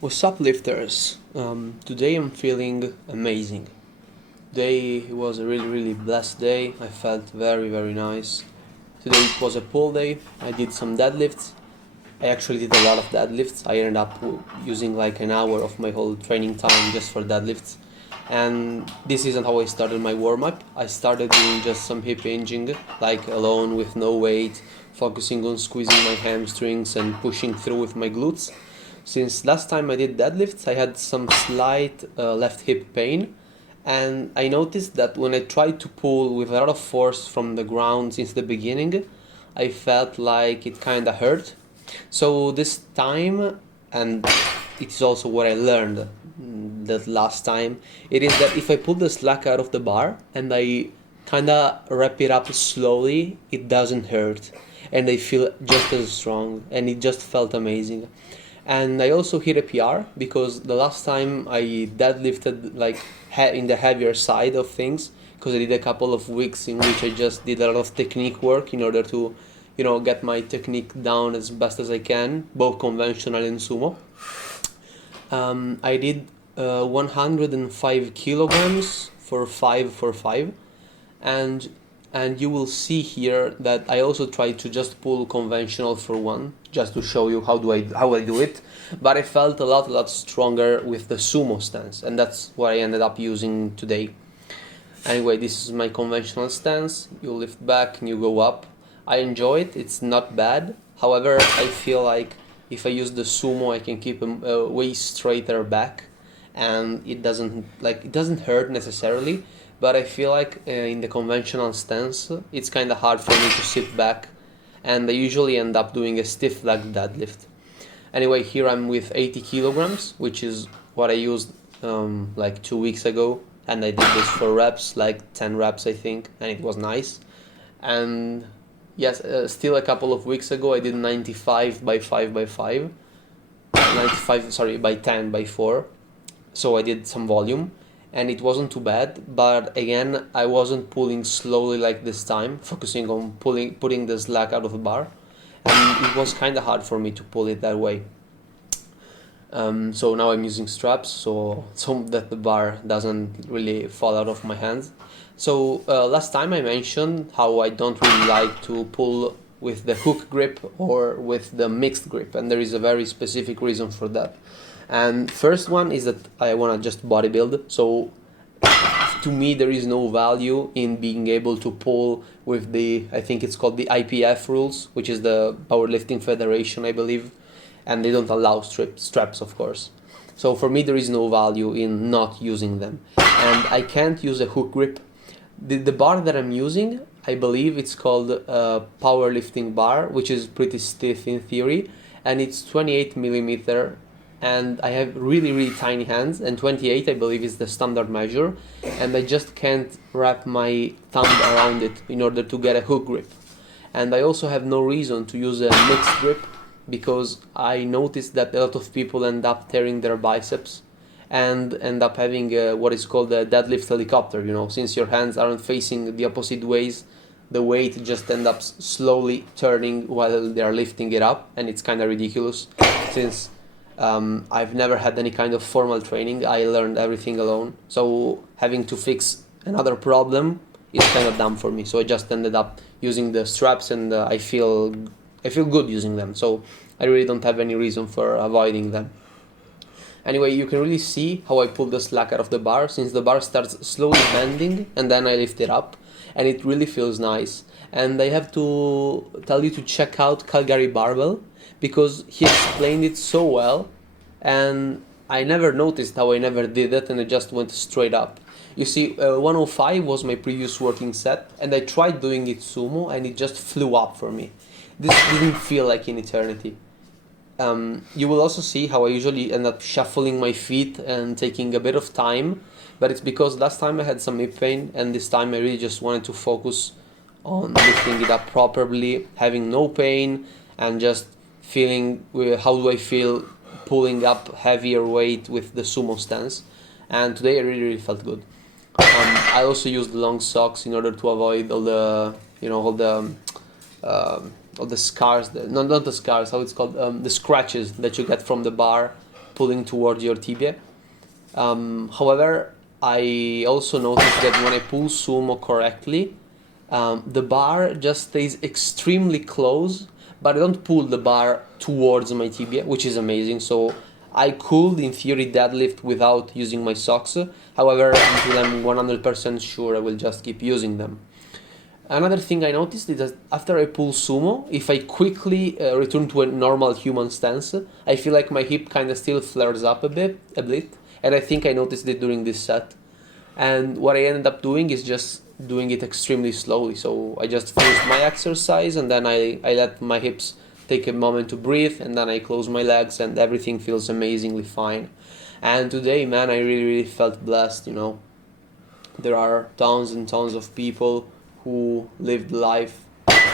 What's up, lifters? Today I'm feeling amazing. Today was a really blessed day. I felt very nice. Today it was a pull day. I did some deadlifts. I actually did a lot of deadlifts. I ended up using like an hour of my whole training time just for deadlifts. And this isn't how I started my warm up. I started doing just some hip hinging, like alone with no weight, focusing on squeezing my hamstrings and pushing through with my glutes. Since last time I did deadlifts, I had some slight left hip pain, and I noticed that when I tried to pull with a lot of force from the ground since the beginning, I felt like it kind of hurt. So this time, and it is also what I learned that last time, it is that if I pull the slack out of the bar and I kind of wrap it up slowly, it doesn't hurt, and I feel just as strong, and it just felt amazing. And I also hit a PR because the last time I deadlifted like in the heavier side of things, because I did a couple of weeks in which I just did a lot of technique work in order to, get my technique down as best as I can, both conventional and sumo. I did 105 kilograms for 5 for 5, and you will see here that I also try to just pull conventional for one, just to show you how I do it. But I felt a lot stronger with the sumo stance, and that's what I ended up using today. Anyway, this is my conventional stance. You lift back and you go up. I enjoy it. It's not bad. However, I feel like if I use the sumo, I can keep a way straighter back, and it doesn't hurt necessarily. But I feel like in the conventional stance, it's kind of hard for me to sit back, and I usually end up doing a stiff leg deadlift. Anyway, here I'm with 80 kilograms, which is what I used like 2 weeks ago, and I did this for reps, like 10 reps I think, and it was nice. And yes, still a couple of weeks ago I did 95 by 5 by 5, 95, sorry, by 10 by 4, so I did some volume, and it wasn't too bad. But again, I wasn't pulling slowly like this time, focusing on putting the slack out of the bar, and it was kind of hard for me to pull it that way. So now I'm using straps so that the bar doesn't really fall out of my hands. So last time I mentioned how I don't really like to pull with the hook grip or with the mixed grip, and there is a very specific reason for that. And first one is that I want to just bodybuild, so to me there is no value in being able to pull with I think it's called the IPF rules, which is the Powerlifting Federation, I believe, and they don't allow straps, of course. So for me there is no value in not using them, and I can't use a hook grip. The bar that I'm using, I believe it's called a powerlifting bar, which is pretty stiff in theory, and it's 28 millimeter, and I have really tiny hands, and 28 I believe is the standard measure, and I just can't wrap my thumb around it in order to get a hook grip. And I also have no reason to use a mixed grip, because I noticed that a lot of people end up tearing their biceps and end up having what is called a deadlift helicopter. Since your hands aren't facing the opposite ways, the weight just ends up slowly turning while they are lifting it up, and it's kind of ridiculous. Since I've never had any kind of formal training, I learned everything alone, so having to fix another problem is kind of dumb for me. So I just ended up using the straps, and I feel good using them, so I really don't have any reason for avoiding them. Anyway, you can really see how I pull the slack out of the bar, since the bar starts slowly bending and then I lift it up, and it really feels nice. And I have to tell you to check out Calgary Barbell, because he explained it so well, and I never noticed how I never did it, and I just went straight up. You see, 105 was my previous working set, and I tried doing it sumo, and it just flew up for me. This didn't feel like an eternity. You will also see how I usually end up shuffling my feet and taking a bit of time, but it's because last time I had some hip pain, and this time I really just wanted to focus on lifting it up properly, having no pain, and just feeling how do I feel pulling up heavier weight with the sumo stance. And today I really felt good. I also used long socks in order to avoid all the scars, not the scars, how it's called, the scratches that you get from the bar pulling towards your tibia. However, I also noticed that when I pull sumo correctly, the bar just stays extremely close, but I don't pull the bar towards my tibia, which is amazing. So I could, in theory, deadlift without using my socks. However, until I'm 100% sure, I will just keep using them. Another thing I noticed is that after I pull sumo, if I quickly return to a normal human stance, I feel like my hip kind of still flares up a bit, and I think I noticed it during this set. And what I ended up doing is just doing it extremely slowly. So I just finished my exercise, and then I let my hips take a moment to breathe, and then I close my legs, and everything feels amazingly fine. And today, man, I really felt blessed, you know. There are tons and tons of people who lived life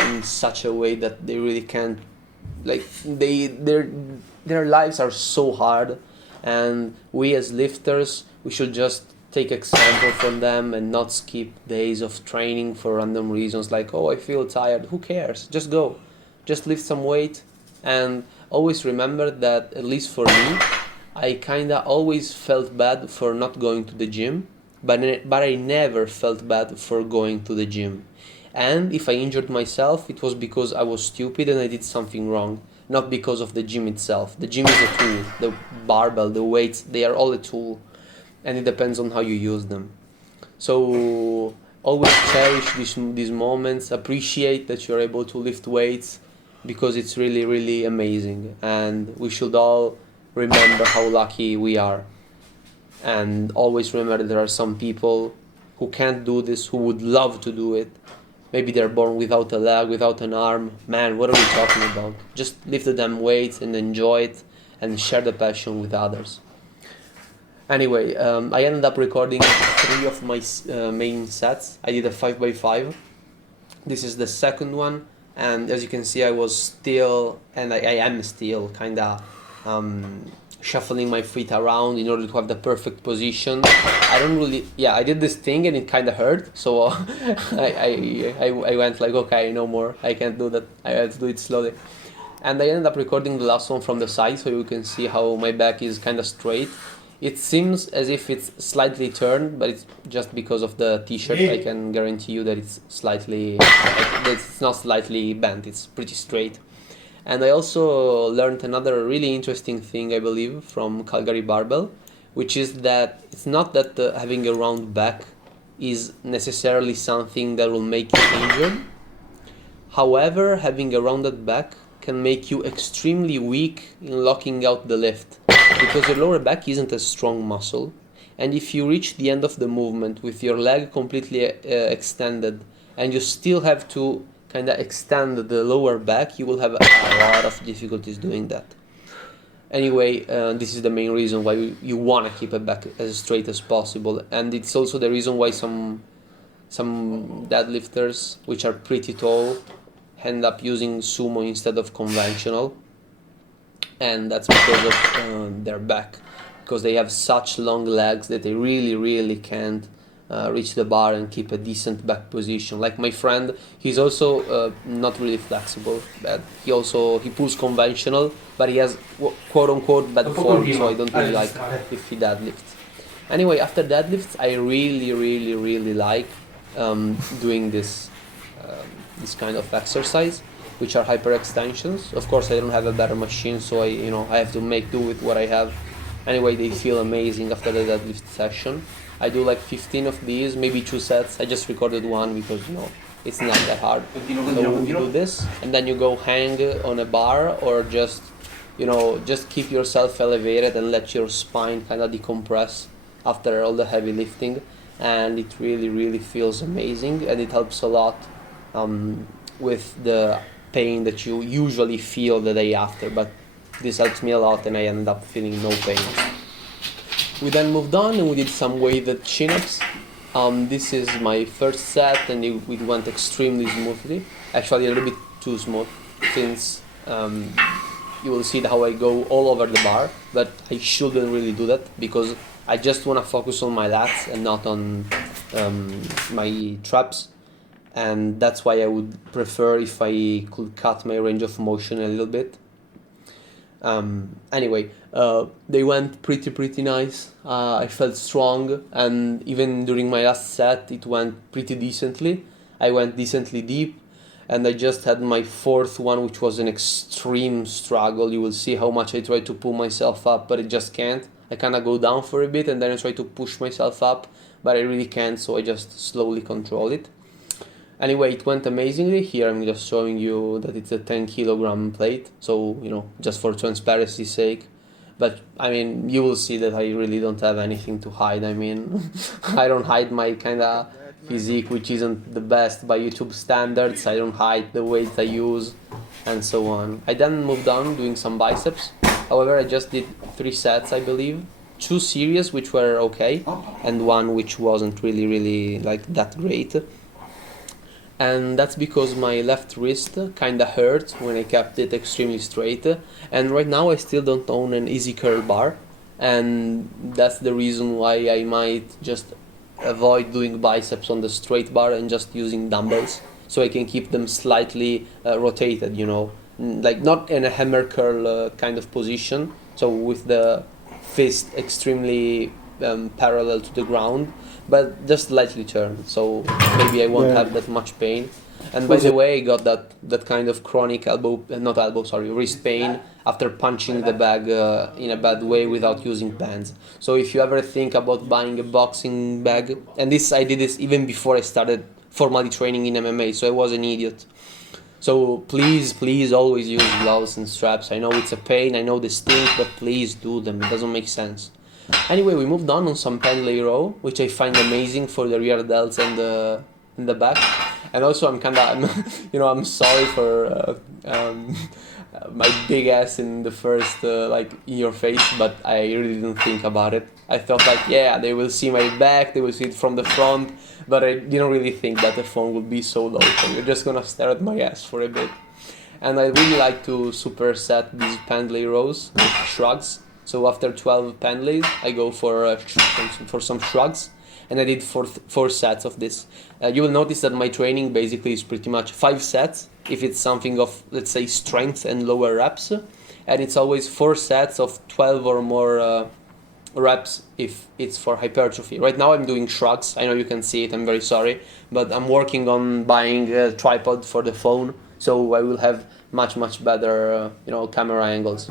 in such a way that they really can't, like, their lives are so hard, and we as lifters, we should just take example from them and not skip days of training for random reasons, like, oh, I feel tired. Who cares? Just go, just lift some weight. And always remember that, at least for me, I kinda always felt bad for not going to the gym, but I never felt bad for going to the gym. And if I injured myself, it was because I was stupid and I did something wrong, not because of the gym itself. The gym is a tool. The barbell, the weights, they are all a tool, and it depends on how you use them. So always cherish these moments, appreciate that you're able to lift weights, because it's really amazing, and we should all remember how lucky we are. And always remember there are some people who can't do this, who would love to do it. Maybe they're born without a leg, without an arm. Man, what are we talking about? Just lift the damn weights and enjoy it, and share the passion with others. Anyway, I ended up recording 3 of my main sets. I did a 5x5. This is the second one, and as you can see, I was still, and I am still, kinda shuffling my feet around in order to have the perfect position. I did this thing and it kind of hurt, so I went like, okay, no more, I can't do that, I have to do it slowly. And I ended up recording the last one from the side, so you can see how my back is kind of straight. It seems as if it's slightly turned, but it's just because of the t-shirt. I can guarantee you that it's not slightly bent, it's pretty straight. And I also learned another really interesting thing, I believe, from Calgary Barbell, which is that it's not that having a round back is necessarily something that will make you injured. However, having a rounded back can make you extremely weak in locking out the lift, because your lower back isn't a strong muscle, and if you reach the end of the movement with your leg completely extended, and you still have to kind of extend the lower back, you will have a lot of difficulties doing that. Anyway, this is the main reason why you want to keep it back as straight as possible, and it's also the reason why some deadlifters, which are pretty tall, end up using sumo instead of conventional, and that's because of their back, because they have such long legs that they really can't reach the bar and keep a decent back position. Like my friend, he's also not really flexible, but he pulls conventional, but he has quote unquote bad form, so I don't really like if he deadlifts. Anyway, after deadlifts, I really like doing this kind of exercise, which are hyperextensions. Of course, I don't have a better machine, so I have to make do with what I have. Anyway, they feel amazing after the deadlift session. I do like 15 of these, maybe 2 sets. I just recorded one because it's not that hard. So you do this, and then you go hang on a bar, or just keep yourself elevated and let your spine kind of decompress after all the heavy lifting, and it really feels amazing, and it helps a lot with the pain that you usually feel the day after, but this helps me a lot, and I ended up feeling no pain. We then moved on and we did some weighted chin-ups. This is my first set, and it went extremely smoothly. Actually, a little bit too smooth, since you will see how I go all over the bar, but I shouldn't really do that, because I just want to focus on my lats and not on my traps, and that's why I would prefer if I could cut my range of motion a little bit. Anyway, they went pretty nice. I felt strong, and even during my last set, it went pretty decently. I went decently deep, and I just had my fourth one, which was an extreme struggle. You will see how much I try to pull myself up, but I just can't. I kind of go down for a bit, and then I try to push myself up, but I really can't, so I just slowly control it. Anyway, it went amazingly. Here I'm just showing you that it's a 10 kilogram plate, so just for transparency's sake. But I mean, you will see that I really don't have anything to hide. I mean, I don't hide my kind of physique, which isn't the best by YouTube standards. I don't hide the weight I use, and so on. I then moved on doing some biceps. However, I just did 3 sets, I believe. 2 series, which were okay, and 1 which wasn't really like that great. And that's because my left wrist kinda hurt when I kept it extremely straight, and right now I still don't own an easy curl bar, and that's the reason why I might just avoid doing biceps on the straight bar and just using dumbbells, so I can keep them slightly rotated, like not in a hammer curl kind of position, so with the fist extremely parallel to the ground, but just slightly turned, so maybe I won't have that much pain. And by the way, I got that kind of chronic wrist pain after punching the bag in a bad way without using bands. So if you ever think about buying a boxing bag, and I did this even before I started formally training in MMA, so I was an idiot. So please always use gloves and straps. I know it's a pain, I know they stink, but please do them, it doesn't make sense. Anyway, we moved on some pendlay row, which I find amazing for the rear delts and the back. And also I'm sorry for my big ass in the first in your face, but I really didn't think about it. I thought they will see my back, they will see it from the front, but I didn't really think that the phone would be so low, so you're just gonna stare at my ass for a bit. And I really like to superset these pendlay rows with shrugs. So after 12 pendlays, I go for some shrugs, and I did 4 sets of this. You will notice that my training basically is pretty much 5 sets, if it's something of, let's say, strength and lower reps, and it's always 4 sets of 12 or more reps if it's for hypertrophy. Right now I'm doing shrugs, I know you can see it, I'm very sorry, but I'm working on buying a tripod for the phone, so I will have much better camera angles.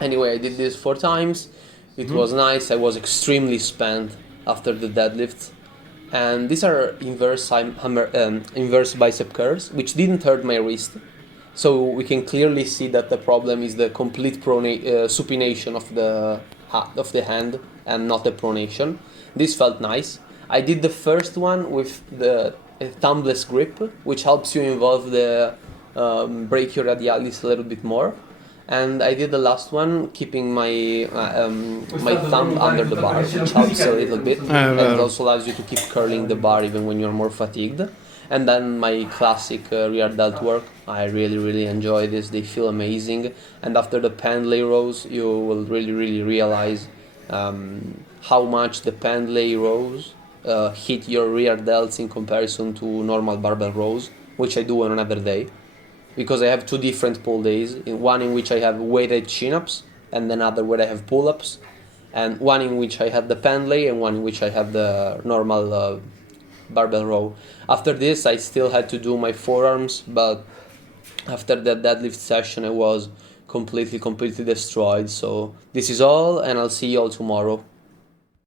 Anyway, I did this 4 times, it was nice, I was extremely spent after the deadlift, and these are inverse bicep curls, which didn't hurt my wrist, so we can clearly see that the problem is the complete supination of the hand and not the pronation. This felt nice. I did the first one with the thumbless grip, which helps you involve the brachioradialis a little bit more. And I did the last one keeping my my thumb under the bar, which helps a little bit, and it also allows you to keep curling the bar even when you're more fatigued. And then my classic rear delt work. I really enjoy this, they feel amazing, and after the pendlay rows you will really realize how much the pendlay rows hit your rear delts in comparison to normal barbell rows, which I do on another day, because I have 2 different pull days, one in which I have weighted chin-ups, and another where I have pull-ups, and one in which I have the pendlay, and one in which I have the normal barbell row. After this I still had to do my forearms, but after that deadlift session I was completely destroyed. So this is all, and I'll see you all tomorrow.